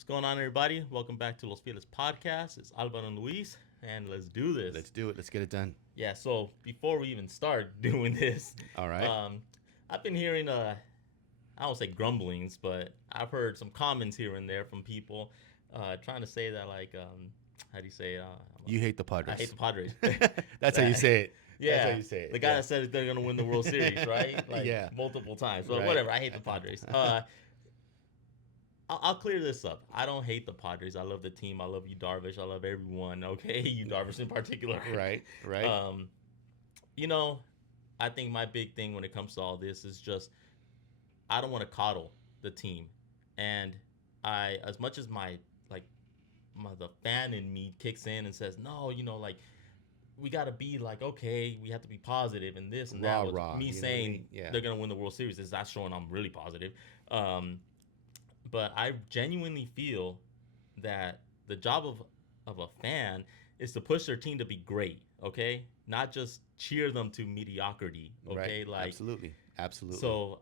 What's going on, everybody? Welcome back to Los Fieles Podcast. It's Alvaro and Luis, and let's do this. Let's do it. Let's get it done. Yeah, so before we even start doing this, All right. um, I've been hearing, I don't say grumblings, but I've heard some comments here and there from people trying to say that, like, how do you say it? You hate the I hate Padres. the Padres. That's how you say it. That's how Yeah, you say it. the guy that said they're going to win the World Series, right? Like, Yeah. multiple times. But Right. whatever, I hate the Padres. I'll clear this up. I don't hate the Padres. I love the team. I love you, Darvish. I love everyone. Okay, you, Darvish in particular. Right. Right. Um, you know, I think my big thing when it comes to all this is just I don't want to coddle the team, and as much as like the fan in me kicks in and says, no, like we got to be like, okay, we have to be positive and this and Rah that. With rah. me You know what I saying mean? Yeah. they're gonna win the World Series is not showing I'm really positive. Um, but I genuinely feel that the job of a fan is to push their team to be great, okay? Not just cheer them to mediocrity, Right. okay? Like Absolutely. Absolutely. so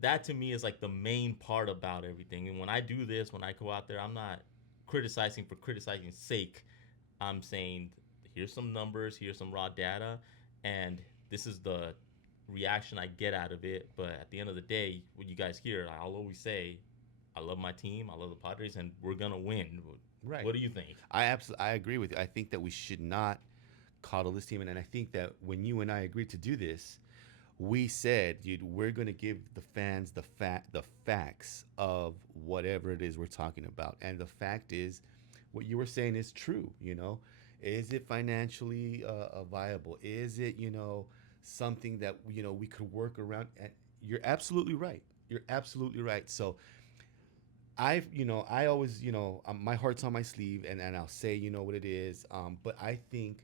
that to me is like the main part about everything. And when I do this, when I go out there, I'm not criticizing for criticizing's sake. I'm saying here's some numbers, here's some raw data, and this is the reaction I get out of it. But at the end of the day, when you guys hear, I'll always say I love my team. I love the Padres, and we're gonna win. Right. What do you think? I agree with you. I think that we should not coddle this team, and I think that when you and I agreed to do this, we said, dude, we're gonna give the fans the facts of whatever it is we're talking about, and the fact is, what you were saying is true. Is it financially viable? Is it something that we could work around? And you're absolutely right. You're absolutely right. So I always, my heart's on my sleeve, and I'll say, what it is. But I think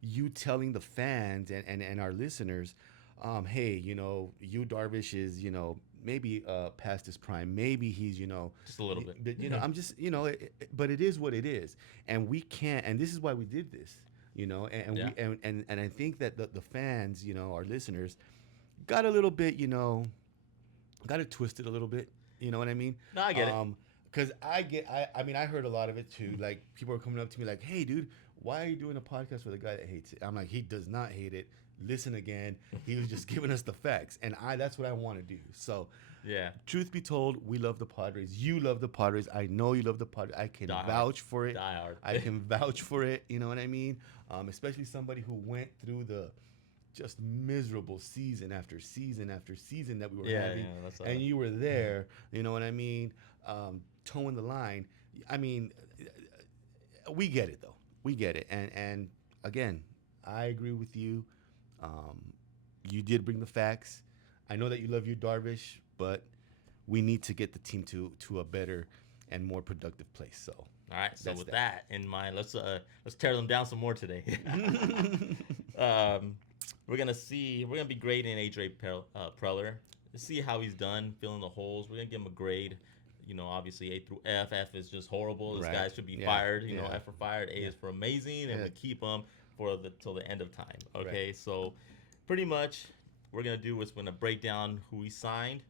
you telling the fans and our listeners, hey, you Darvish is, maybe past his prime. Maybe he's, Just a little bit. but I'm just, but it is what it is, and we can't. And this is why we did this, and Yeah. we and I think that the fans, our listeners, got a little bit, got it twisted a little bit. You know what I mean? No, I get it. Because I mean, I heard a lot of it too. Like, people are coming up to me like, hey, dude, why are you doing a podcast with a guy that hates it? I'm like, he does not hate it. Listen again. He was just giving us the facts. And that's what I want to do. So, Yeah. truth be told, we love the Padres. You love the Padres. I know you love the Padres. I can Die hard. vouch for it. Die hard. I can vouch for it. You know what I mean? Especially somebody who went through the just miserable season after season after season that we were Yeah, having, yeah, that's and you were there. You know what I mean? Towing the line. I mean, we get it though. We get it. And again, I agree with you. Um, you did bring the facts. I know that you love your Darvish, but we need to get the team to a better and more productive place. So All right. So that's with that in mind, let's tear them down some more today. We're gonna be grading AJ Preller. See how he's done filling the holes. We're gonna give him a grade. Obviously A through F. F is just horrible. This Right. guy should be Yeah. fired. Yeah. F for fired. A Yeah. is for amazing, and Yeah. we keep him for till the end of time. Okay. Right. So pretty much, we're gonna do is we're gonna break down who he signed.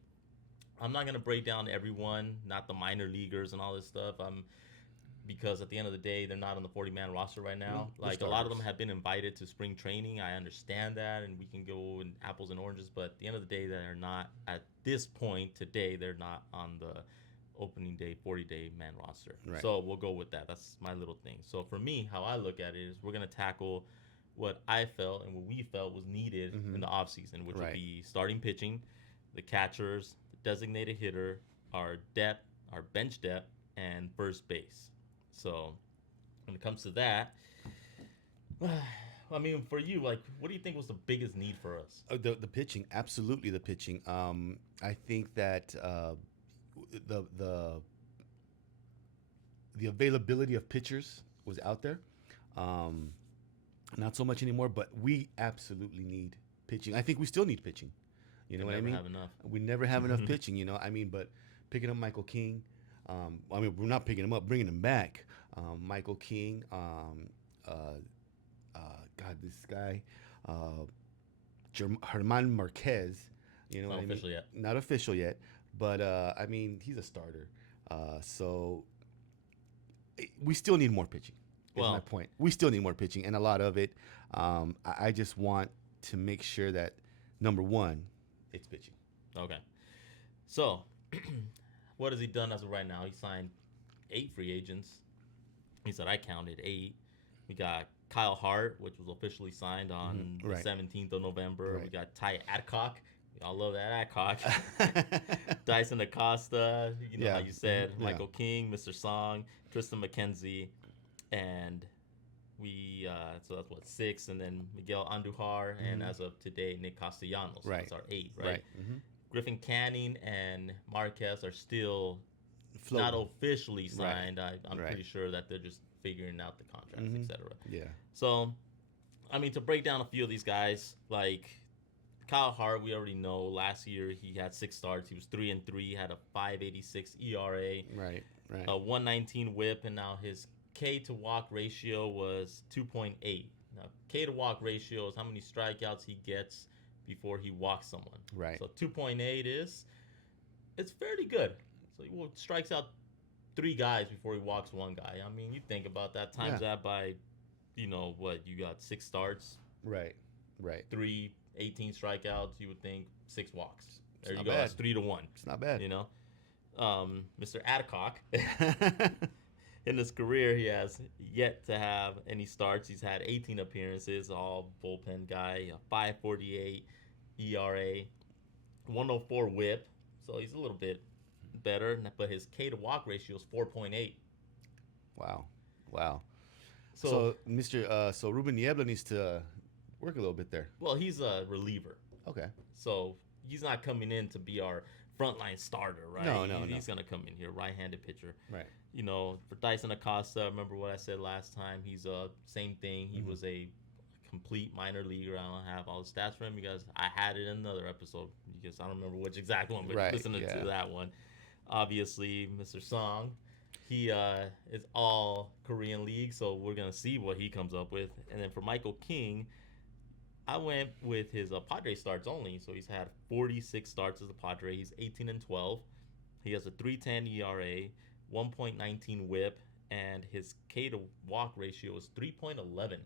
I'm not gonna break down everyone, not the minor leaguers and all this stuff. Because at the end of the day, they're not on the 40-man roster right now. They're Like, a lot of them starters. have been invited to spring training. I understand that, and we can go in apples and oranges. But at the end of the day, they're not at this point today. They're not on the opening day 40-day man roster. Right. So we'll go with that. That's my little thing. So for me, how I look at it is we're gonna tackle what I felt and what we felt was needed in the offseason, which would Right. be starting pitching, the catchers, the designated hitter, our depth, our bench depth, and first base. So when it comes to that, I mean, for you, like, what do you think was the biggest need for us? The pitching, absolutely the pitching. I think that the the the availability of pitchers was out there. Um, Not so much anymore, but we absolutely need pitching. I think we still need pitching. You know We what I never mean? have enough. We never have enough pitching. I mean, but picking up Michael King. I mean, we're not picking him up, bringing him back. Michael King. Uh, uh, God, this guy, German Marquez. You know It's what not I mean? official yet. Not official yet, but I mean, he's a starter. So we still need more pitching. Is my Well, point. We still need more pitching, and a lot of it. I just want to make sure that number one, it's pitching. okay. So, what has he done as of right now? He signed 8 free agents. He said I counted 8. We got Kyle Hart, which was officially signed on the Right. 17th of November. We Right. got Ty Adcock. I love that Adcock. Dyson Acosta. You know how Yeah. you said Yeah. Michael King, Mr. Song, Tristan McKenzie, and we so that's what 6, and then Miguel Andujar, and as of today, Nick Castellanos. Right. That's our 8, right? Right. Griffin Canning and Marquez are still not Floating. officially signed. I'm Right. pretty sure that they're just figuring out the contracts, etc. Yeah. So, I mean, to break down a few of these guys, like Kyle Hart, we already know last year he had 6 starts. He was 3-3, had a 5.86 ERA, Right. Right. a 119 WHIP, and now his K to walk ratio was 2.8. Now, K to walk ratio is how many strikeouts he gets before he walks someone. Right. So 2.8 it's fairly good. So he strikes out 3 guys before he walks 1 guy. I mean, you think about that, times that by, what, you got 6 starts, Right. Right. 3, 18 strikeouts, you would think 6 walks. There you not go. bad. That's 3-1. It's not bad. Mr. Adcock, in his career, he has yet to have any starts. He's had 18 appearances, all bullpen guy, a 5.48 ERA, 104 WHIP. So he's a little bit better, but his K to walk ratio is 4.8. Wow. Wow. So, So Ruben Niebla needs to work a little bit there. well, he's a reliever. Okay. So he's not coming in to be our frontline starter, right? No. He's going to come in here, right-handed pitcher. Right. For Dyson Acosta, remember what I said last time? He's same thing. He was a complete minor leaguer. I don't have all the stats for him because I had it in another episode because I don't remember which exact one, but Right, listening yeah. to that one. Obviously, Mr. Song, he is all Korean League, so we're going to see what he comes up with. And then for Michael King, I went with his Padre starts only. So he's had 46 starts as a Padre. He's 18-12. He has a 3.10 ERA, 1.19 WHIP, and his K to walk ratio is 3.11.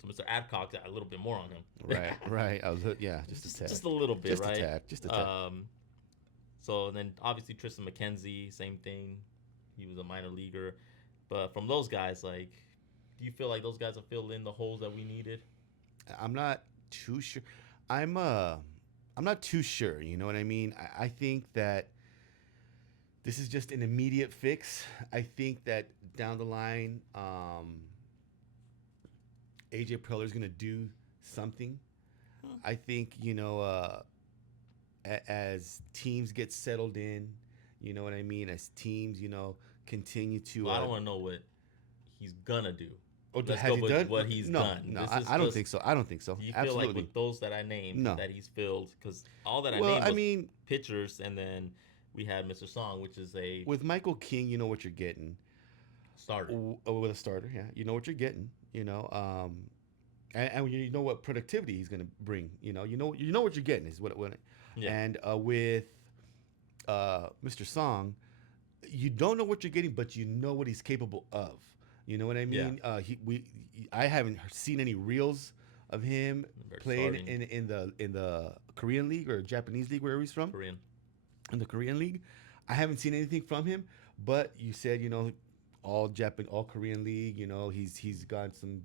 So Mr. Adcock's got a little bit more on him. Right. Just a tad. Just a little bit, Just right? a tad. Just a tad. So then obviously Tristan McKenzie, same thing. He was a minor leaguer. But from those guys, like, do you feel like those guys have filled in the holes that we needed? I'm not too sure. I'm not too sure. You know what I mean? I think that this is just an immediate fix. I think that down the line, AJ Preller is going to do something. I think, as teams get settled in, you know what I mean? As teams, continue to. Well, I don't want to know what he's gonna do. Oh, Let's has go he with done? what he's No, done. no, This is I don't just- think so. I don't think so. Do you Absolutely. feel like with those that I named No. that he's filled? Because all that I Well, named I was mean, pitchers, and then we had Mr. Song, which is a with Michael King, you know what you're getting. starter. With a starter, yeah, you know what you're getting. And you know what productivity he's going to bring. You know what you're getting is what. Yeah. And with Mr. Song, you don't know what you're getting, but you know what he's capable of. You know what I mean? I haven't seen any reels of him Never playing starting. in the Korean league or Japanese league, wherever he's from. Korean. In the Korean league, I haven't seen anything from him. But you said all Korean league. He's got some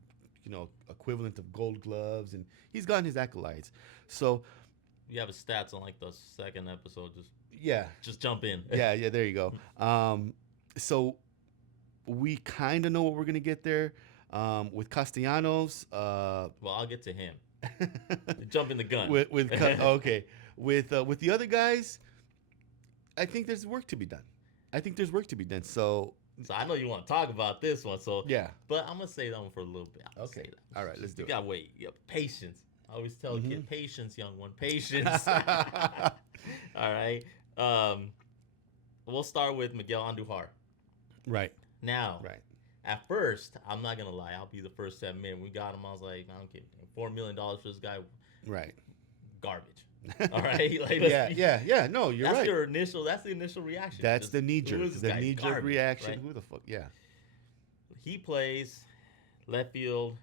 equivalent of Gold Gloves, and he's gotten his accolades. So You have his stats on like the second episode. yeah, Just jump in. yeah. There you go. So we kind of know what we're gonna get there with Castellanos. Well, I'll get to him. Jump in the gun. Okay, with the other guys, I think there's work to be done. So So I know you want to talk about this one. So yeah, but I'm gonna say that one for a little bit. I'm gonna Okay. say that. All right, let's do You it. gotta wait. You have patience. I always tell a kid, patience, young one, patience. All right. We'll start with Miguel Andujar. right, Now, right. at first, I'm not gonna lie. I'll be the first to admit when we got him. I was like, I don't get $4 million for this guy. Right. Garbage. All right, like let's Yeah, be. yeah, yeah. No, you're That's right. your initial. That's the initial reaction. That's Just the knee who jerk. is this The guy? knee jerk Garbage, reaction. right? Who the fuck? Yeah. He plays left field,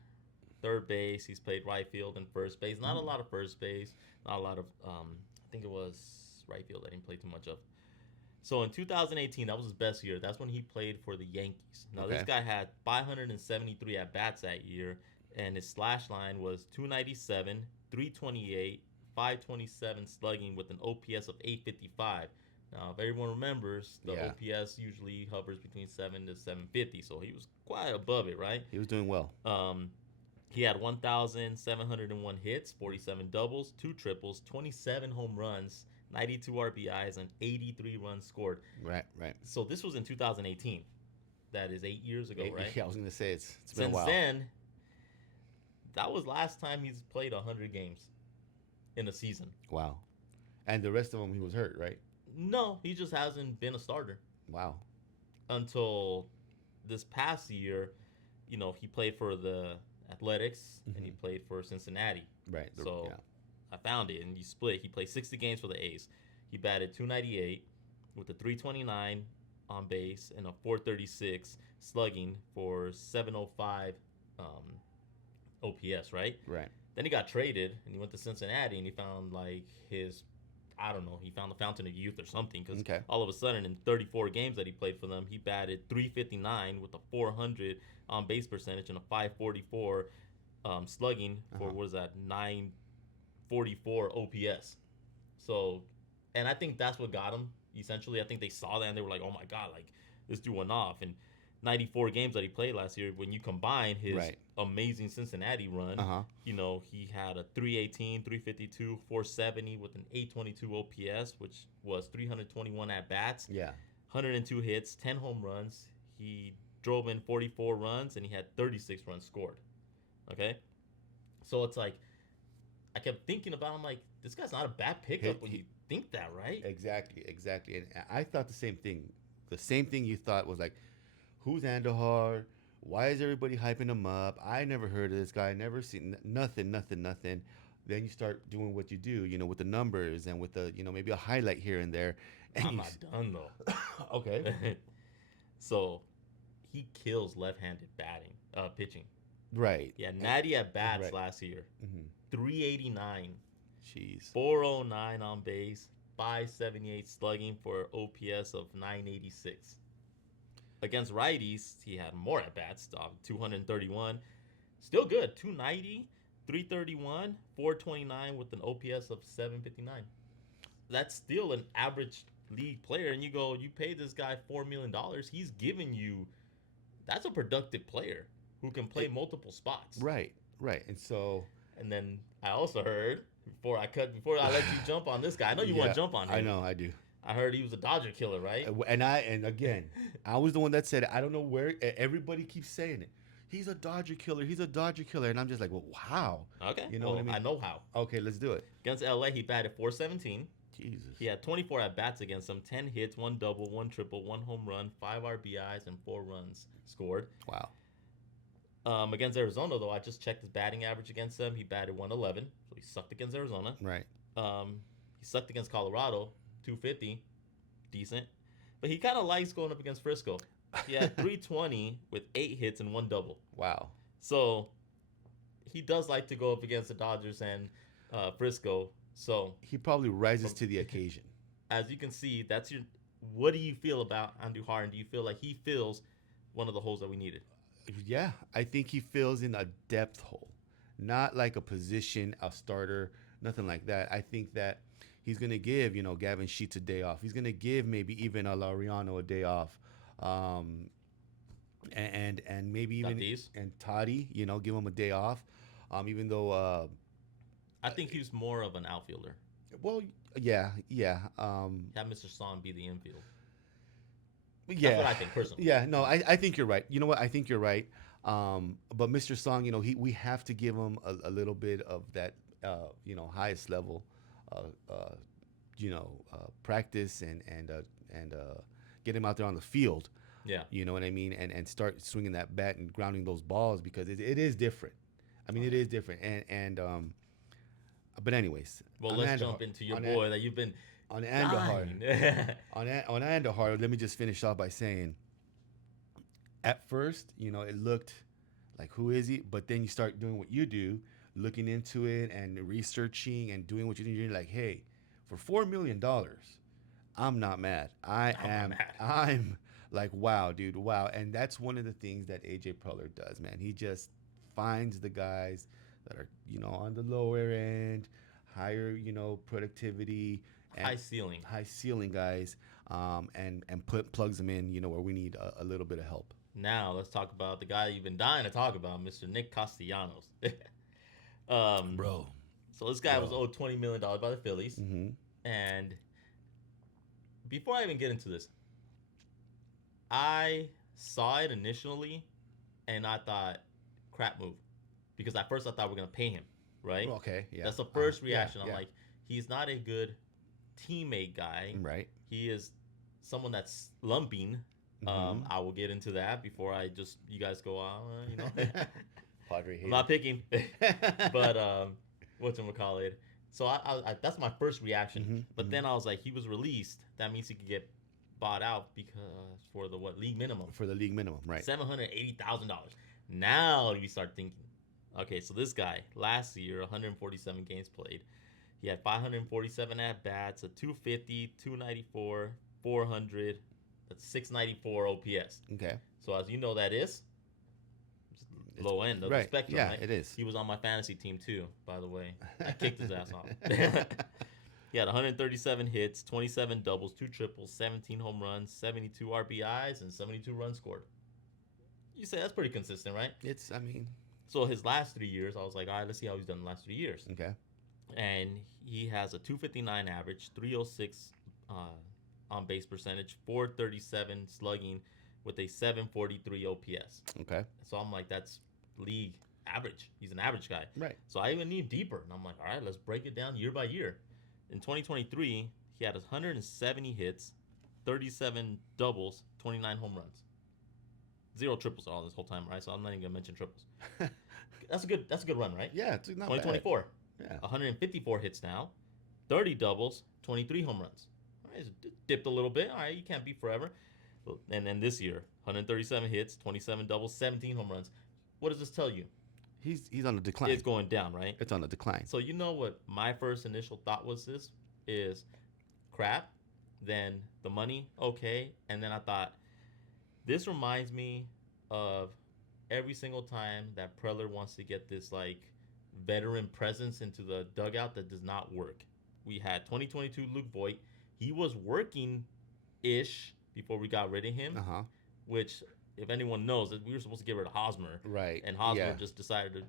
third base. He's played right field and first base. Not a Mm. lot of first base. Not a lot of. I think it was right field. I didn't play too much of. So in 2018, that was his best year. That's when he played for the Yankees. Now this Okay. guy had 573 at bats that year, and his slash line was 297, 328, 527 slugging with an OPS of 855. Now, if everyone remembers, the Yeah. OPS usually hovers between 7 to 750, so he was quite above it, right? He was doing well. Um, he had 1,701 hits, 47 doubles, two triples, 27 home runs, 92 RBIs, and 83 runs scored. Right, right. So this was in 2018. That is 8 years ago, right? Yeah, I was gonna say it's been a Since while. then, that was last time he's played 100 games in a season. Wow. And the rest of them, he was hurt, right? No, he just hasn't been a starter Wow. until this past year. He played for the Athletics and he Hmm. played for Cincinnati. Right. So Yeah. I found it and he split. He played 60 games for the A's. He batted 298 with a 329 on base and a 436 slugging for 705 OPS, right? Right. Then he got traded and he went to Cincinnati and he found like his, I don't know, he found the fountain of youth or something because Okay. all of a sudden in 34 games that he played for them, he batted 359 with a 400 on base percentage and a 544 slugging for Uh-huh. what is that, 944 OPS. So, and I think that's what got him. Essentially, I think they saw that and they were like, "Oh my god, like this dude went off." And 94 games that he played last year, when you combine his Right. amazing Cincinnati run, Uh-huh. he had a 318, 352, 470 with an 822 OPS, which was 321 at bats, Yeah. 102 hits, 10 home runs. He drove in 44 runs and he had 36 runs scored. Okay? So it's like I kept thinking about him like this guy's not a bad pickup when you think that, right? Exactly, exactly. And I thought the same thing. The same thing you thought was like, who's Andahar? Why is everybody hyping him up? I never heard of this guy. Never seen nothing, nothing, nothing. Then you start doing what you do, with the numbers and with the, maybe a highlight here and there. And I'm not done though. okay. So he kills left-handed pitching. Right. Yeah, natty at bats Right. last year. Mm-hmm. 389, Jeez. 409 on base, 578 slugging for OPS of 986. Against righties, he had more at bats, 231. Still good, 290, 331, 429 with an OPS of 759. That's still an average league player. And you pay this guy $4 million. He's giving you, that's a productive player who can play multiple spots. Right. Right. And so. And then I also heard before I let you jump on this guy. I know you want to jump on him. I know, I do. I heard he was a Dodger killer, right? And again, I was the one that said it. I don't know where everybody keeps saying it. He's a Dodger killer. He's a Dodger killer, and I'm just like, well, how? Okay. You know what I mean? I know how. Okay, let's do it. Against LA, he batted 417. Jesus. He had 24 at bats against them, 10 hits, one double, one triple, one home run, 5 RBIs, and 4 runs scored. Wow. Against Arizona, though, I just checked his batting average against them. He batted 111, so he sucked against Arizona. Right. He sucked against Colorado, 250, decent. But he kind of likes going up against Frisco. He had 320 with 8 hits and 1 double. Wow. So he does like to go up against the Dodgers and Frisco. So he probably rises to the occasion. As you can see, that's your. What do you feel about Andujar, and do you feel like he fills one of the holes that we needed? Yeah, I think he fills in a depth hole, not like a position, a starter, nothing like that. I think that he's gonna give Gavin Sheets a day off. He's gonna give maybe even a Laureano a day off, and maybe even Tatis. and Toddy, give him a day off. Even though I think he's more of an outfielder. well, yeah. Have Mr. Son be the infield. Yeah, That's what I think personally. Yeah, no, I think you're right. You know what? I think you're right. But Mr. Song, we have to give him a little bit of that, highest level, practice and get him out there on the field. Yeah. You know what I mean? And start swinging that bat and grounding those balls because it is different. I mean, it is different. And But anyways, Well, on let's Andahar, jump into your on An- boy that you've been on Andahar, dying. on Andahar, let me just finish off by saying, at first, it looked like, who is he? But then you start doing what you do, looking into it and researching and doing what you do. You're like, hey, for $4 million, I'm not mad. I'm not mad. I'm like, wow, dude, wow. And that's one of the things that AJ Preller does, man. He just finds the guys that are, on the lower end, higher, productivity, and High ceiling. high ceiling guys, and plugs them in, where we need a little bit of help. Now let's talk about the guy you've been dying to talk about, Mr. Nick Castellanos. um, Bro, so this guy was owed $20 million by the Phillies, Mm-hmm. and before I even get into this, I saw it initially, and I thought, crap move, because at first I thought we're gonna pay him, right? Okay, yeah. That's the first Yeah, reaction. I'm yeah. like, he's not a good teammate guy. Right. He is someone that's lumping. Mm-hmm. I will get into that before I just you guys go on. Padre I'm hater. not picking, but call it. So I that's my first reaction. Mm-hmm. But Mm-hmm. then I was like, he was released. That means he could get bought out because for the league minimum, For the league minimum, right? $780,000. Now you start thinking, okay, so this guy last year, 147 games played. He had 547 at bats, a 250, 294, 400. That's 694 OPS. Okay. So as you know, that is It's, low end of the right. spectrum, Yeah, right? it is. He was on my fantasy team too, by the way. I kicked his ass off. He had 137 hits, 27 doubles, 2 triples, 17 home runs, 72 RBIs, and 72 runs scored. You say that's pretty consistent, right? I mean, So his last 3 years, I was like, all right, let's see how he's done the last 3 years. okay. And he has a 259 average, 306 on base percentage, 437 slugging, with a 743 OPS. Okay. So I'm like, that's league average. He's an average guy. Right. So I even need deeper. And I'm like, all right, let's break it down year by year. In 2023, he had 170 hits, 37 doubles, 29 home runs. 0 triples all this whole time, right? So I'm not even gonna mention triples. That's a good run, right? Yeah, it's not 2024, bad. Yeah. 154 hits now, 30 doubles, 23 home runs. All right, it's dipped a little bit. All right, you can't be forever. And then this year, 137 hits, 27 doubles, 17 home runs. What does this tell you? He's on a decline. It's going down, right? It's on a decline. So you know what my first initial thought was this is crap, then the money, okay, and then I thought this reminds me of every single time that Preller wants to get this like veteran presence into the dugout that does not work. We had 2022 Luke Voigt. He was working ish before we got rid of him, Uh-huh. which if anyone knows that we were supposed to get rid of Hosmer. Right. And Hosmer Yeah. just decided to,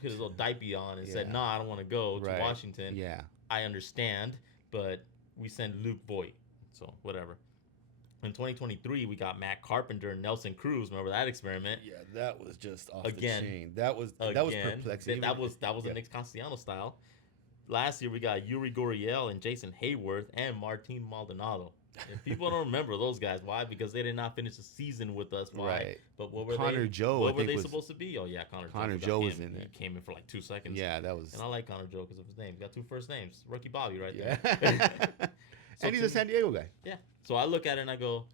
put his little diaper on and said, Yeah. "No, I don't want to go Right. to Washington." Yeah. I understand, but we send Luke Voigt, so whatever. In 2023, we got Matt Carpenter and Nelson Cruz. Remember that experiment? Yeah, that was just off Again. the chain. That was Again, perplexing. that was yeah. a Nick Castellanos style. Last year we got Yuri Gurriel and Jason Hayworth and Martin Maldonado. And people don't remember those guys. Why? Because they did not finish the season with us. Why? Right. But what were Connor they? Joe, I What were think they was- supposed to be? Oh yeah, Connor Joe Joe forgot was him. in there. He came in for like 2 seconds. Yeah, that was. And I like Connor Joe because of his name. He got 2 first names. Rookie Bobby right Yeah. there. So And he's to a San Diego guy. Yeah. So I look at it and I go,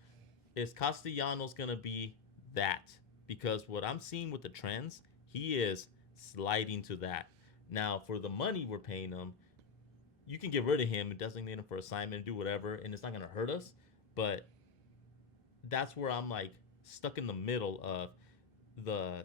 is Castellanos gonna be that? Because what I'm seeing with the trends, he is sliding to that. Now for the money we're paying him, you can get rid of him and designate him for assignment, do whatever, and it's not gonna hurt us. But that's where I'm like stuck in the middle of the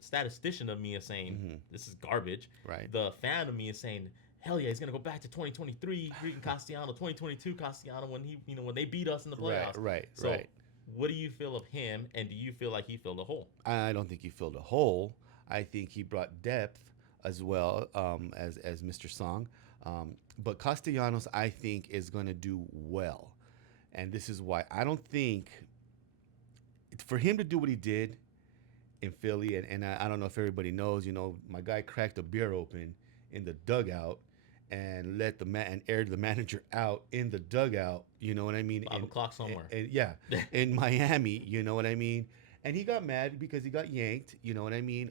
statistician of me is saying Mhm. this is garbage. Right. The fan of me is saying, hell yeah, he's gonna go back to 2023, Regan Castellano, 2022 Castellano when when they beat us in the playoffs. Right. So Right. what do you feel of him, and do you feel like he filled a hole? I don't think he filled a hole. I think he brought depth as well, as Mr. Song. But Castellanos, I think, is going to do well. And this is why I don't think for him to do what he did in Philly, and I don't know if everybody knows, my guy cracked a beer open in the dugout and let and aired the manager out in the dugout. You know what I mean? 5 o'clock somewhere. Yeah, in Miami. You know what I mean? and he got mad because he got yanked. You know what I mean?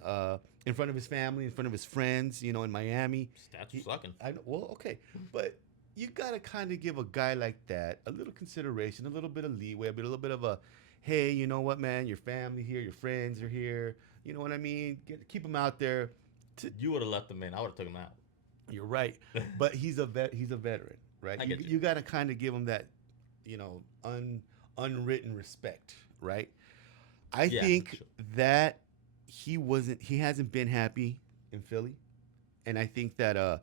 In front of his family, in front of his friends. You know, in Miami. Stats He, sucking. I know. Well, okay, but you gotta kind of give a guy like that a little consideration, a little bit of leeway, a little bit of a, hey, you know what, man? Your family here, your friends are here. You know what I mean? Keep him out there. You would have left him in. I would have took him out. You're right, but he's a veteran, right? I You get you. you got to kind of give him that, unwritten respect, right? I Yeah, think sure. that he hasn't been happy in Philly, and I think that a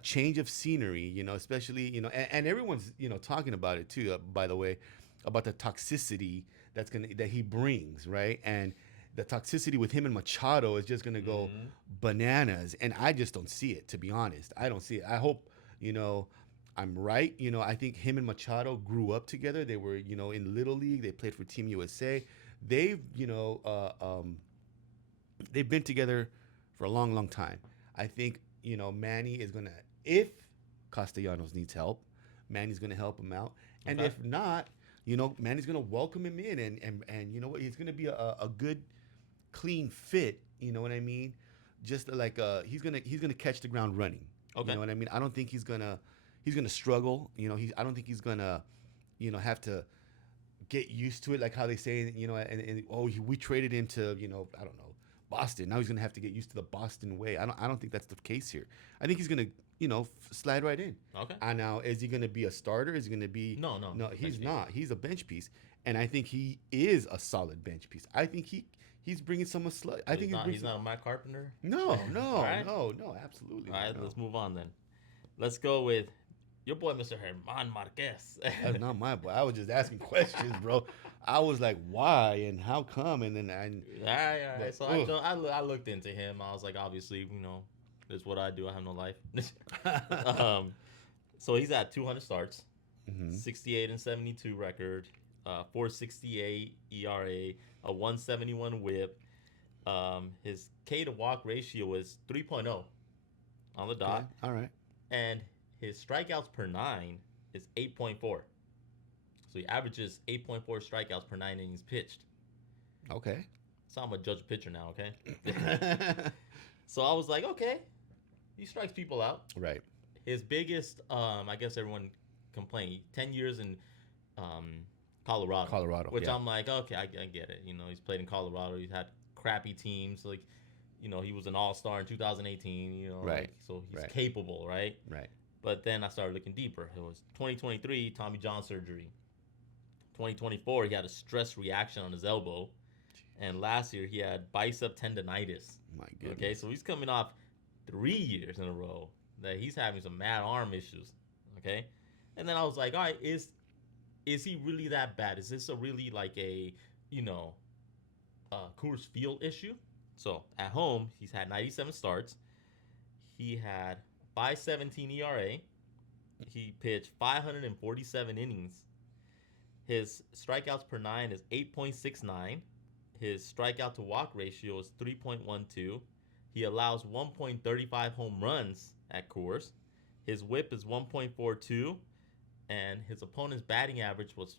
change of scenery, especially and everyone's talking about it too. By the way, about the toxicity that he brings, right? And the toxicity with him and Machado is just gonna go Mm-hmm. bananas, and I just don't see it. To be honest, I don't see it. I hope you know. I'm right. I think him and Machado grew up together. They were, in Little League. They played for Team USA. They've, they've been together for a long, long time. I think Manny is gonna, if Castellanos needs help, Manny's gonna help him out, and Okay. if not, Manny's gonna welcome him in, and you know what, he's gonna be a good, clean fit. You know what I mean? Just like he's gonna catch the ground running. You Okay. know what I mean? I don't think he's gonna struggle. I don't think he's gonna have to get used to it, like how they say, and oh, we traded him to, I don't know, Boston. Now he's gonna have to get used to the Boston way. I don't think that's the case here. I think he's gonna, slide right in. Okay. And now, is he gonna be a starter? Is he gonna be? No, no. No, he's Bench piece. not. He's a bench piece, and I think he is a solid bench piece. I think he's bringing some slug. I So think he's he's not. bringing He's not a Matt Carpenter. No, All no, right. no, no, absolutely All right. no. Let's move on then. Let's go with your boy, Mr. Herman Marquez. That's not my boy. I was just asking questions, bro. I was like, why and how come? And then All right, all right. but So I looked into him. I was like, obviously, this is what I do. I have no life. um, so he's at 200 starts, hmm 68 and 72 record, 468 ERA, a 171 WHIP. His K to walk ratio is 3.0 on the okay, dot, all right, and his strikeouts per nine is 8.4. So he averages 8.4 strikeouts per nine innings pitched. okay. So I'm a judge pitcher now, okay? So I was like, okay, he strikes people out. Right, His biggest, I guess everyone complained, 10 years in um, Colorado, Colorado. which Yeah, I'm like, okay, I get it. He's played in Colorado. He's had crappy teams. Like, he was an all star in 2018, right, like, so he's right, capable, right? right. But then I started looking deeper. It was 2023, Tommy John surgery. 2024, he had a stress reaction on his elbow. And last year, he had bicep tendonitis. My Okay, goodness. so he's coming off 3 years in a row that he's having some mad arm issues. Okay, and then I was like, all right, is he really that bad? Is this a really like a you know Coors Field issue? So at home, he's had 97 starts. He had 5.17 ERA. He pitched 547 innings. His strikeouts per nine is 8.69. His strikeout to walk ratio is 3.12. He allows 1.35 home runs at Coors. His whip is 1.42, and his opponent's batting average was.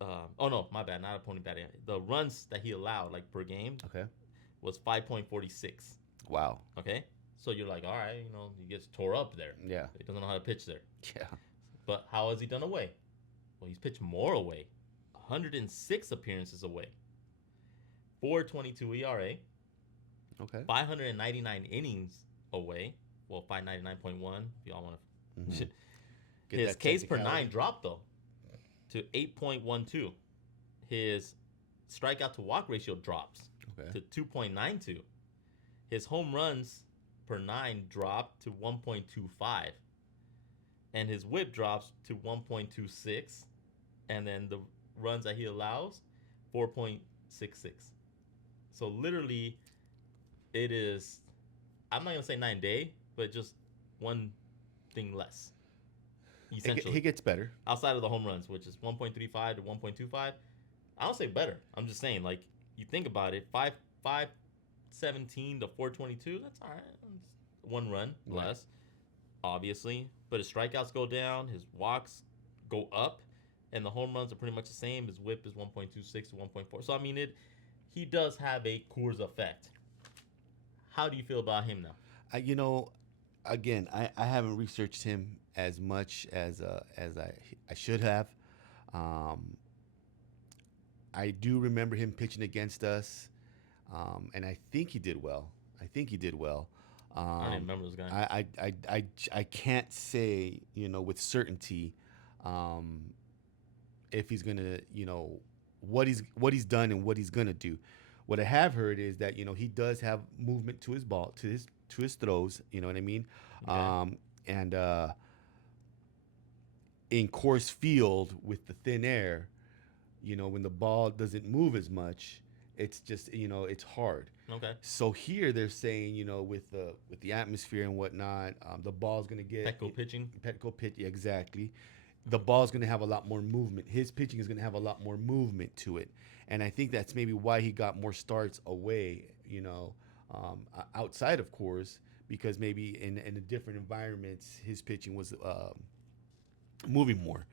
Oh no, my bad, not opponent batting. The runs that he allowed, like per game, Okay. was 5.46. Wow. Okay, so you're like, all right, he gets tore up there. Yeah. He doesn't know how to pitch there. Yeah. But how has he done away? Well, he's pitched more away. 106 appearances away. 4.22 ERA. Okay. 599 innings away. Well, 599.1 if y'all want hmm to. Get His that Ks per technicality. nine dropped though to 8.12. His strikeout to walk ratio drops Okay. to 2.92. His home runs per nine dropped to 1.25. And his whip drops to 1.26. And then the runs that he allows, 4.66. So literally, it is, I'm not going to say 9 day, but just one thing less, essentially. He gets better. Outside of the home runs, which is 1.35 to 1.25. I don't say better. I'm just saying, like, you think about it, 5.17 to 4.22, that's all right. One run Right. less, obviously. But his strikeouts go down, his walks go up, and the home runs are pretty much the same. His whip is 1.26 to 1.4. So, I mean, he does have a Coors effect. How do you feel about him now? You know, again, I haven't researched him as much as I should have. Um, I do remember him pitching against us, and I think he did well. I think he did well. I don't even Um, remember this guy. I can't say, with certainty, um, if he's gonna, what he's done and what he's gonna do. What I have heard is that he does have movement to his ball, to his throws. You know what I mean? Okay. And in course field with the thin air, when the ball doesn't move as much, it's just it's hard. Okay. So here they're saying, with the atmosphere and whatnot, the ball's gonna get Petco pitching. Petco pitch, yeah, exactly. The ball's gonna have a lot more movement. His pitching is gonna have a lot more movement to it, and I think that's maybe why he got more starts away, outside of course, because maybe in a different environments, his pitching was moving more.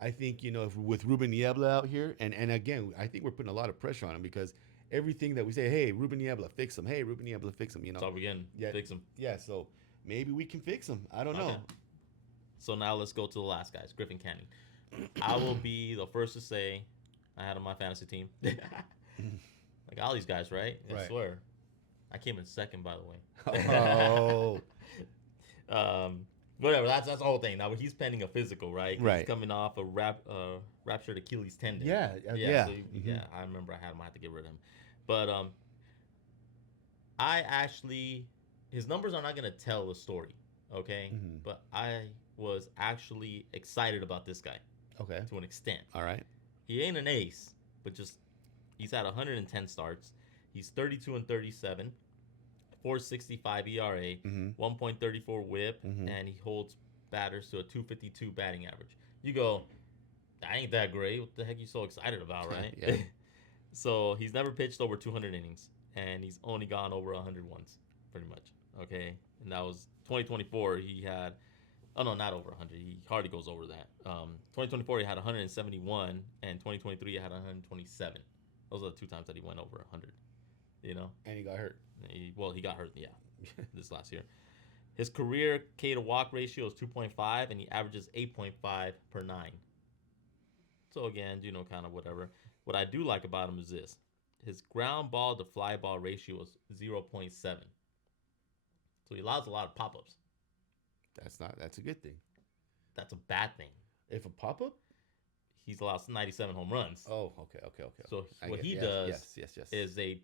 I think if with Ruben Niebla out here, and again, I think we're putting a lot of pressure on him because everything that we say, hey, Ruben Niebla, fix him. Hey, Ruben Niebla, fix him. That's all we're getting. Yeah, Fix him. yeah. So maybe we can fix him. I don't Okay. know. So now let's go to the last guys, Griffin Canning. I will be the first to say I had on my fantasy team. Like all these guys, right? I Right. swear. I came in second, by the way. Oh, Whatever. That's the whole thing. Now he's pending a physical, right? 'Cause right. He's coming off a ruptured Achilles tendon. Yeah, Yeah. yeah. So yeah, I remember I had him. I had to get rid of him. But I actually, his numbers are not gonna tell the story, okay? Mm-hmm. But I was actually excited about this guy Okay. to an extent. All right. He ain't an ace, but just he's had 110 starts. He's 32 and 37, 4.65 ERA, Mm-hmm. 1.34 WHIP, Mm-hmm. and he holds batters to a 252 batting average. You go, that ain't that great. What the heck are you so excited about, right? Yeah. So he's never pitched over 200 innings, and he's only gone over 100 once, pretty much. Okay, and that was 2024. He had, oh no, not over 100. He hardly goes over that. 2024 he had 171, and 2023 he had 127. Those are the two times that he went over 100. You know, And he got hurt. he got hurt, yeah, this last year. His career K to walk ratio is 2.5, and he averages 8.5 per nine. So again, kind of whatever. What I do like about him is this: his ground ball to fly ball ratio is 0.7. So he allows a lot of pop ups. That's a good thing. That's a bad thing. If a pop up. He's allowed 97 home runs. Oh, okay. So I what get- he yes, does yes. is they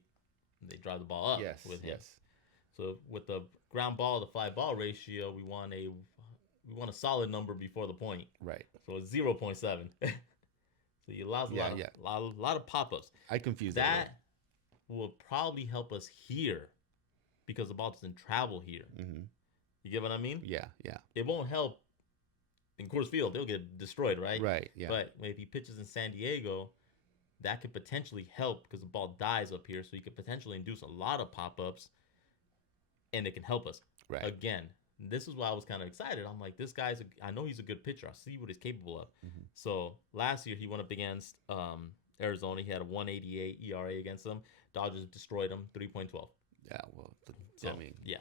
drive the ball up Yes, with him. yes. So with the ground ball to fly ball ratio, we want a solid number before the point. Right. So it's 0.7. So he allows Yeah, a lot of pop ups. I confused That will probably help us here because the ball doesn't travel here. Mm-hmm. You get what I mean? Yeah. It won't help in Coors Field. They'll get destroyed, right? Right. Yeah. But if he pitches in San Diego, that could potentially help because the ball dies up here. So he could potentially induce a lot of pop ups and it can help us. Right. Again, this is why I was kind of excited. I'm like, this guy's, I know he's a good pitcher. I see what he's capable of. Mm-hmm. So last year he went up against Arizona. He had a 188 ERA against them. Dodgers destroyed him, 3.12. Yeah. Well, So, I mean, yeah.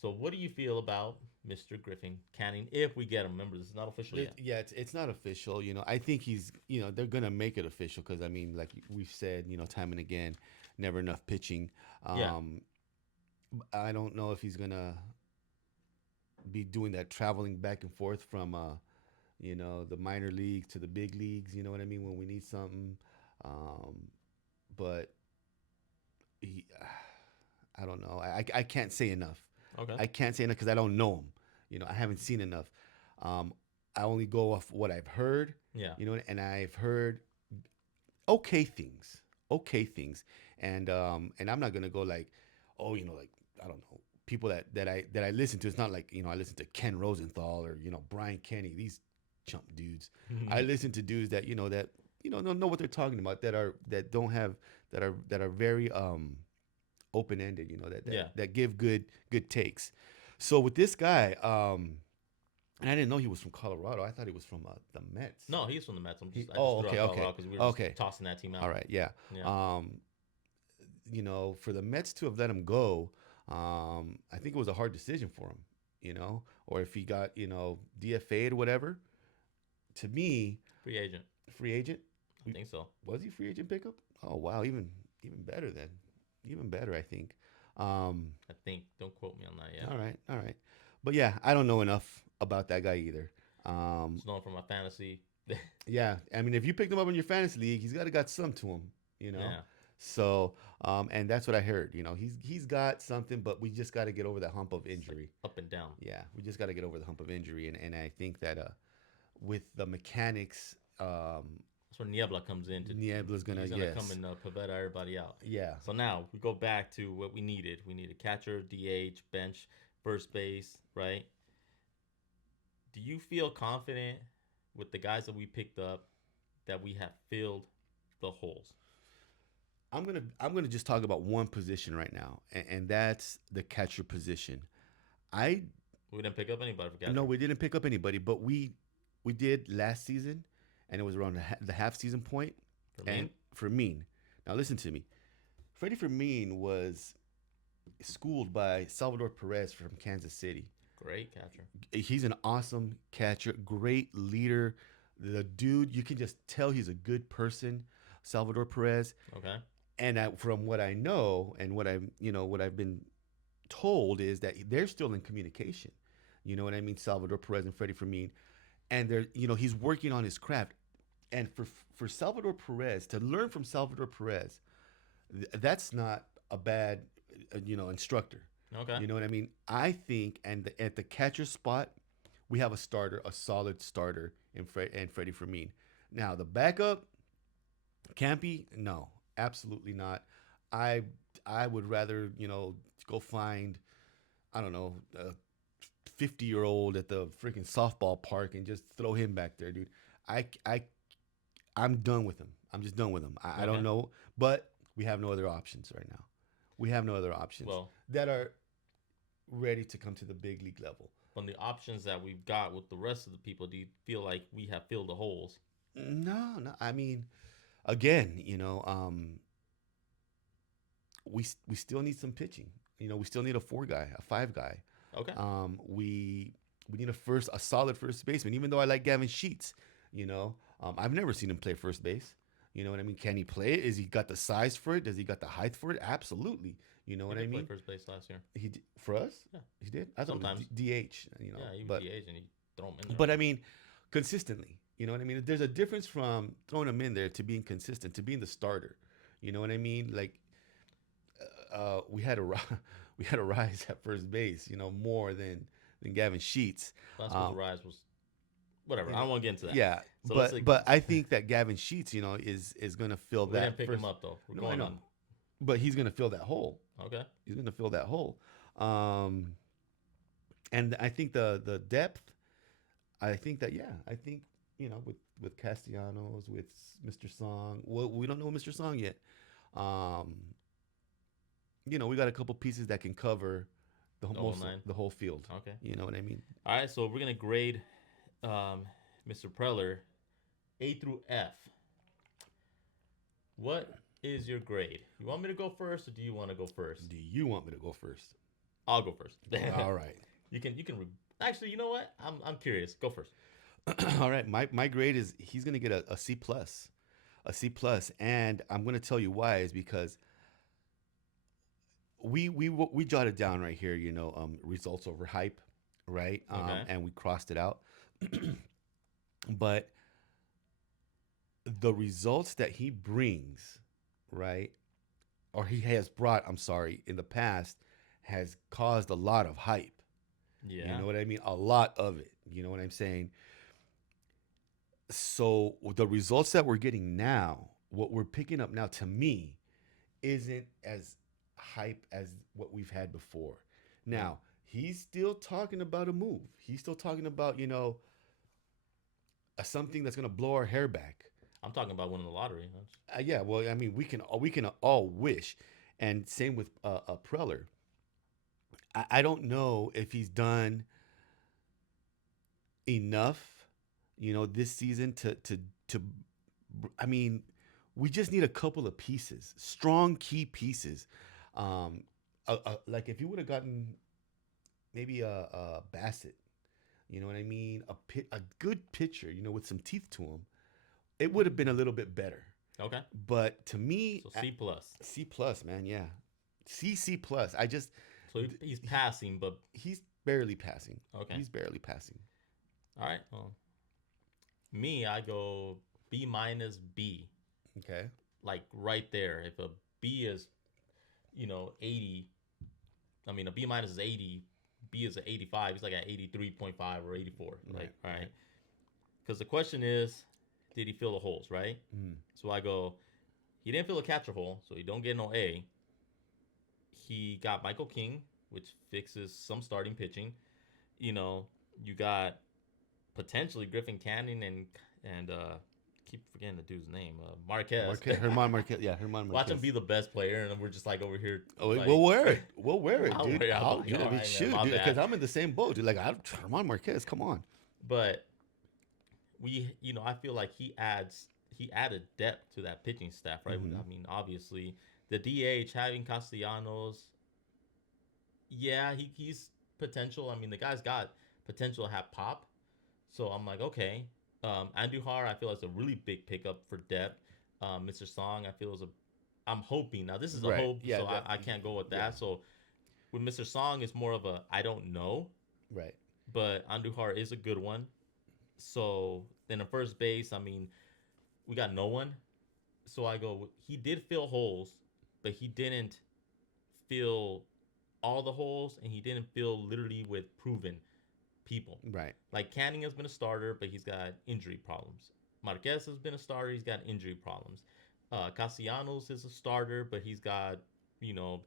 So what do you feel about Mr. Griffin Canning if we get him? Remember, this is not official yet. yeah, it's not official. I think he's, they're gonna make it official because I mean, like we've said, time and again, never enough pitching. Yeah. I don't know if he's gonna be doing that traveling back and forth from, the minor league to the big leagues. You know what I mean? When we need something, but he, I don't know. I can't say enough. Okay. I can't say enough because I don't know him. I haven't seen enough. I only go off what I've heard. Yeah. And I've heard okay things, and I'm not gonna go like, oh, like I don't know people that I listen to. It's not like I listen to Ken Rosenthal or Brian Kenny, these chump dudes. I listen to dudes that don't know what they're talking about, that don't have that are very open ended, that give good takes. So with this guy, and I didn't know he was from Colorado. I thought he was from the Mets. No, he's from the Mets. I just Oh, threw okay, out okay. Colorado because we were just Okay. tossing that team out. All right, yeah. Yeah. for the Mets to have let him go, I think it was a hard decision for him. Or if he got DFA'd or whatever. To me, Free agent. free agent. I think so. Was he free agent pickup? Oh wow, even better then. Even better, I think. I think. Don't quote me on that yet. All right, all right. But yeah, I don't know enough about that guy either. Just knowing from my fantasy. Yeah, I mean, if you picked him up in your fantasy league, he's got some to him, you know. Yeah. So, and that's what I heard. He's got something, but we just got to get over that hump of It's like injury. up and down. Yeah, we just got to get over the hump of injury, and I think that with the mechanics, That's where Niebla comes in. Niebla's gonna He's gonna come yes, and pavetta everybody out. yeah. So now we go back to what we needed. We need a catcher, DH, bench, first base, right? Do you feel confident with the guys that we picked up that we have filled the holes? I'm gonna just talk about one position right now, and that's the catcher position. I We didn't pick up anybody for No, catcher. we didn't pick up anybody, but we did last season, and it was around the half season point. For And me, Fermin, now listen to me. Freddie Fermin was schooled by Salvador Perez from Kansas City. great catcher. He's an awesome catcher, great leader. The dude, you can just tell he's a good person, Salvador Perez. Okay. And from what I know and what I've been told is that they're still in communication. You know what I mean? Salvador Perez and Freddie Fermin, and he's working on his craft. And for Salvador Perez to learn from Salvador Perez, that's not a bad instructor. Okay. You know what I mean? I think, and at the catcher spot, we have a starter, a solid starter in Freddie Fermin. Now the backup, Campy, no, absolutely not. I I would rather go find, I don't know, a 50-year-old at the freaking softball park and just throw him back there, dude. I I I'm done with him. I'm just done with him. I don't Okay. know, but we have no other options right now. We have no other options Well, that are ready to come to the big league level. from the options that we've got with the rest of the people, do you feel like we have filled the holes? No, no. I mean, again, we still need some pitching. We still need a four guy, a five guy. Okay. We need a solid first baseman. Even though I like Gavin Sheets, I've never seen him play first base. You know what I mean? Can he play it? Is he got the size for it? Does he got the height for it? Absolutely. You know He what I did play mean? first base last year. For us, Yeah. he did. I thought Sometimes. it was DH. Yeah, he was But DH and he throw him in there. but I mean, consistently. You know what I mean? There's a difference from throwing him in there to being consistent, to being the starter. You know what I mean? Like, we had we had a rise at first base. More than Gavin Sheets. Last the rise was whatever. I don't want to get into that. Yeah, So but I think that Gavin Sheets, is going to fill we that. didn't pick first, him up though. We're No, I going know, on. but he's going to fill that hole. Okay. He's going to fill that hole. And I think the depth. I think that I think with Castellanos, with Mr. Song. Well, we don't know Mr. Song yet. Um, we got a couple pieces that can cover The whole nine. the whole field. Okay. You know what I mean? All right. So we're gonna grade Mr. Preller A through F. What is your grade? You want me to go first, or do you want to go first? Do you want me to go first? I'll go first. All right. You can. Actually, you know what? I'm curious. Go first. All right. My grade is he's gonna get a C plus, and I'm gonna tell you why is because we jotted down right here, results over hype, right? Okay. And we crossed it out, but the results that he brings, right, or he has brought, I'm sorry, in the past, has caused a lot of hype. Yeah. You know what I mean? A lot of it. You know what I'm saying? So the results that we're getting now, what we're picking up now, to me, isn't as hype as what we've had before. Now, he's still talking about a move. He's still talking about, something that's going to blow our hair back. I'm talking about winning the lottery. Yeah, well, I mean, we can all wish, and same with Preller. I don't know if he's done enough, this season to. I mean, We just need a couple of pieces, strong key pieces. Um, like if you would have gotten maybe a Bassett, you know what I mean, a good pitcher, you know, with some teeth to him, it would have been a little bit better. Okay. But to me, So C plus. C plus, man, yeah, C plus. I just So he's passing, but he's barely passing. okay. He's barely passing. All right. Well, me, I go B minus B, Okay. like right there. If a B is 80, I mean a B minus is 80. B is at 85. He's like at 83.5 or 84. Right. Like, all right. Right. Because the question is, did he fill the holes, right? Mm. So I go, he didn't fill a catcher hole, so he don't get no A. He got Michael King, which fixes some starting pitching. You know, you got potentially Griffin Canning and keep forgetting the dude's name, Marquez. Herman Marquez. Yeah, Herman Watch him Marquez. be the best player, and we're just like over here. Oh, Like, we'll wear it. We'll wear it, I'll dude. wear it. I'll, Like, dude, I all mean, right, shoot, man, my dude, because bad. I'm in the same boat, dude. Like, Herman Marquez, come on. But I feel like he added depth to that pitching staff, right? Mm-hmm. I mean, obviously, the DH having Castellanos, yeah, he's potential. I mean, the guy's got potential to have pop. So I'm like, okay. Andujar, I feel is a really big pickup for depth. Mr. Song, I feel is a. I'm hoping now. This is a Right. hope, Yeah. so That. I can't go with Yeah. that. So with Mr. Song, it's more of a I don't know, Right. but Andujar is a good one. So then at first base, I mean, we got no one. So I go. He did fill holes, but he didn't fill all the holes, and he didn't fill literally with proven people. Right. Like Canning has been a starter, but he's got injury problems. Marquez has been a starter, he's got injury problems. Castellanos is a starter, but he's got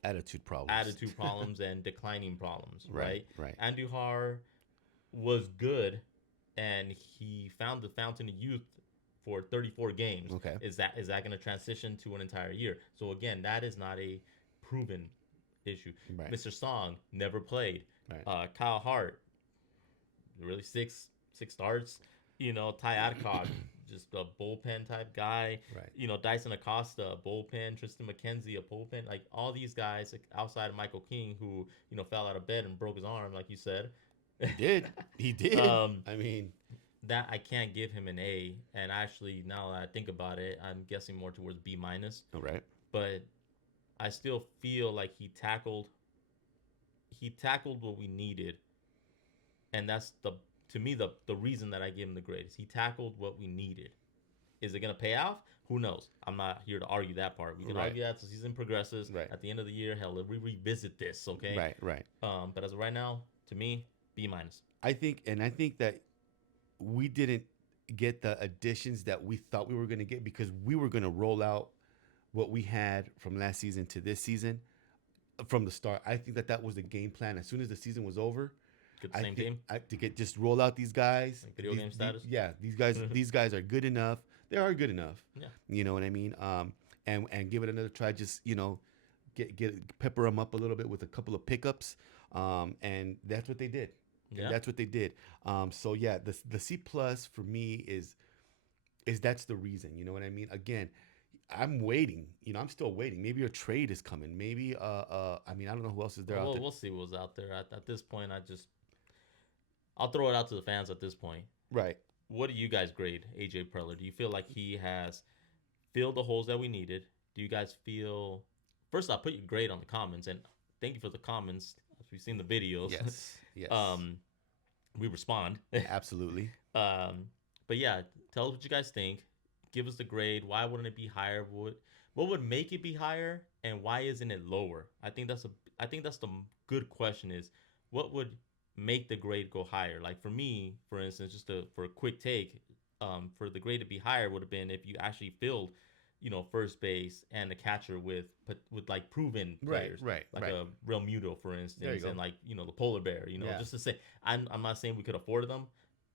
Attitude problems. attitude problems and declining problems, Right. right? Right. Andujar was good, and he found the fountain of youth for 34 games. Okay. Is that going to transition to an entire year? So again, that is not a proven issue. Right. Mr. Song never played. Right. Kyle Hart, really six starts. Ty Adcock, just a bullpen type guy. Right. Dyson Acosta, a bullpen. Tristan McKenzie, a bullpen. Like all these guys, like, outside of Michael King, who fell out of bed and broke his arm, like you said. He did. He did. I mean, that I can't give him an A. And actually, now that I think about it, I'm guessing more towards B minus. all right. But I still feel like he tackled what we needed, and that's to me the reason that I give him the grade is he tackled what we needed. Is it gonna pay off? Who knows? I'm not here to argue that part. We can Right. argue that as the season progresses. Right. At the end of the year, hell, we revisit this, okay? Right. Right. But as of right now, to me, B minus. I think that we didn't get the additions that we thought we were going to get because we were going to roll out what we had from last season to this season from the start. I think that was the game plan. As soon as the season was over, Get the same team. to just roll out these guys. Like video game status? Yeah, these guys are good enough. They are good enough. Yeah. You know what I mean? And give it another try. Just get pepper them up a little bit with a couple of pickups. And that's what they did. Yeah. That's what they did. So yeah, the C plus for me is that's the reason. You know what I mean? Again, I'm waiting. I'm still waiting. Maybe a trade is coming. Maybe I mean, I don't know who else is there out there. We'll see what's out there. At this point, I'll throw it out to the fans at this point. Right. What do you guys grade AJ Preller? Do you feel like he has filled the holes that we needed? Do you guys feel? First, I'll put your grade on the comments, and thank you for the comments. As we've seen the videos, Yes. Yes. we respond. Absolutely. But yeah, tell us what you guys think. Give us the grade. Why wouldn't it be higher? What would make it be higher, and why isn't it lower? I think that's the good question. Is what would make the grade go higher? Like for me, for instance, for a quick take, for the grade to be higher would have been if you actually filled, first base and the catcher with like proven players, Right. like Right. a Real Muto, for There you instance, go. and like the polar bear, Yeah. just to say, I'm not saying we could afford them.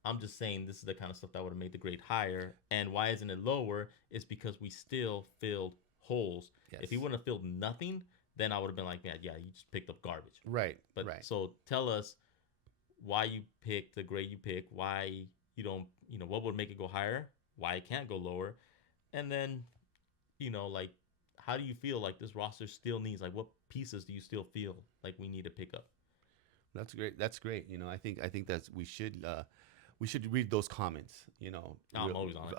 I'm just saying this is the kind of stuff that would have made the grade higher. And why isn't it lower? Is because we still filled holes. Yes. If he wouldn't have filled nothing, then I would have been like, man, yeah, you just picked up garbage. Right. But right. so tell us why you picked the grade you picked, why you don't, what would make it go higher, why it can't go lower, and then like how do you feel like this roster still needs? Like, what pieces do you still feel like we need to pick up? That's great. That's great. I think that's we should read those comments. I'm always on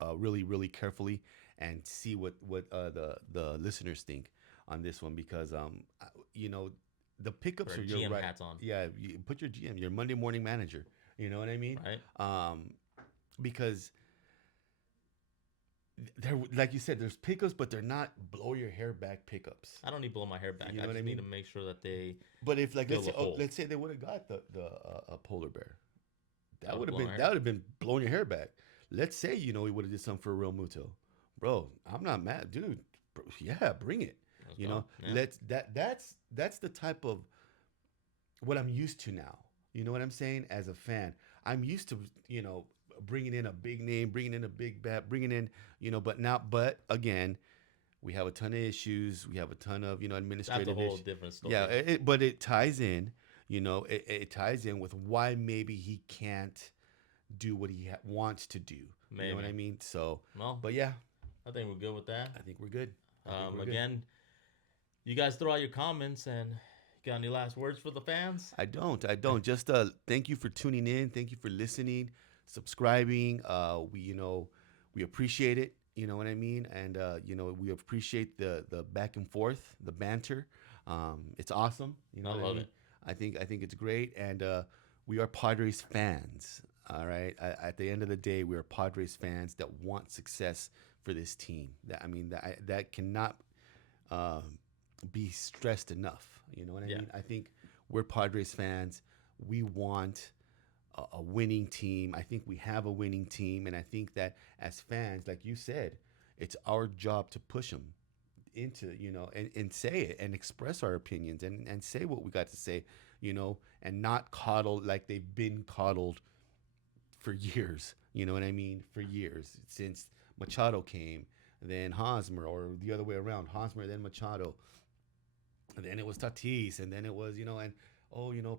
it. Really really carefully and see what the listeners think on this one because you know the For pickups our are your GM right. hats on, Yeah, you put your GM, your Monday morning manager. You know what I mean? right? Um, because they're like you said, there's pickups, but they're not blow your hair back pickups. I don't need to blow my hair back. You I know what I just need mean? to make sure that they But if like fill the hole. let's say they would have got the polar bear, I that would would have have blown been my that hair. would have been blowing your hair back. Let's say he would have did something for a real Muto, bro. I'm not mad, dude. Bro, yeah, bring it. Let's go. Yeah. That's the type of what I'm used to now. You know what I'm saying? As a fan, I'm used to bringing in a big name, bringing in a big bat, bringing in but again, we have a ton of issues. We have a ton of That's a administrative whole issues. different Yeah, story. but it ties in. It ties in with why maybe he can't do what he wants to do. You know what I Maybe. mean? So, Well, but yeah, I think we're good with that. I think we're good. I think we're good. Again, you guys throw out your comments and got any last words for the fans? I don't. I don't. Just thank you for tuning in. Thank you for listening, subscribing. We appreciate it. You know what I mean? And we appreciate the back and forth, the banter. It's awesome. You know I what I love mean? it. I think it's great, and we are Padres fans. All right. At the end of the day, we are Padres fans that want success for this team. That cannot um, be stressed enough. You know what I Yeah. mean? I think we're Padres fans. We want a winning team. I think we have a winning team, and I think that as fans, like you said, it's our job to push them into and say it and express our opinions and say what we got to say, and not coddle like they've been coddled for years. You know what I mean? For years since Machado came, then Hosmer, or the other way around, Hosmer then Machado, and then it was Tatis, and then it was and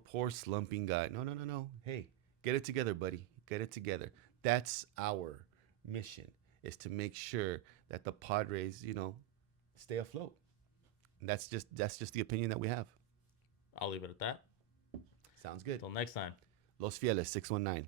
poor slumping guy. No, no, no, no. Hey, get it together, buddy. Get it together. That's our mission, is to make sure that the Padres, stay afloat. And that's just the opinion that we have. I'll leave it at that. Sounds good. Until next time. Los Fieles 619.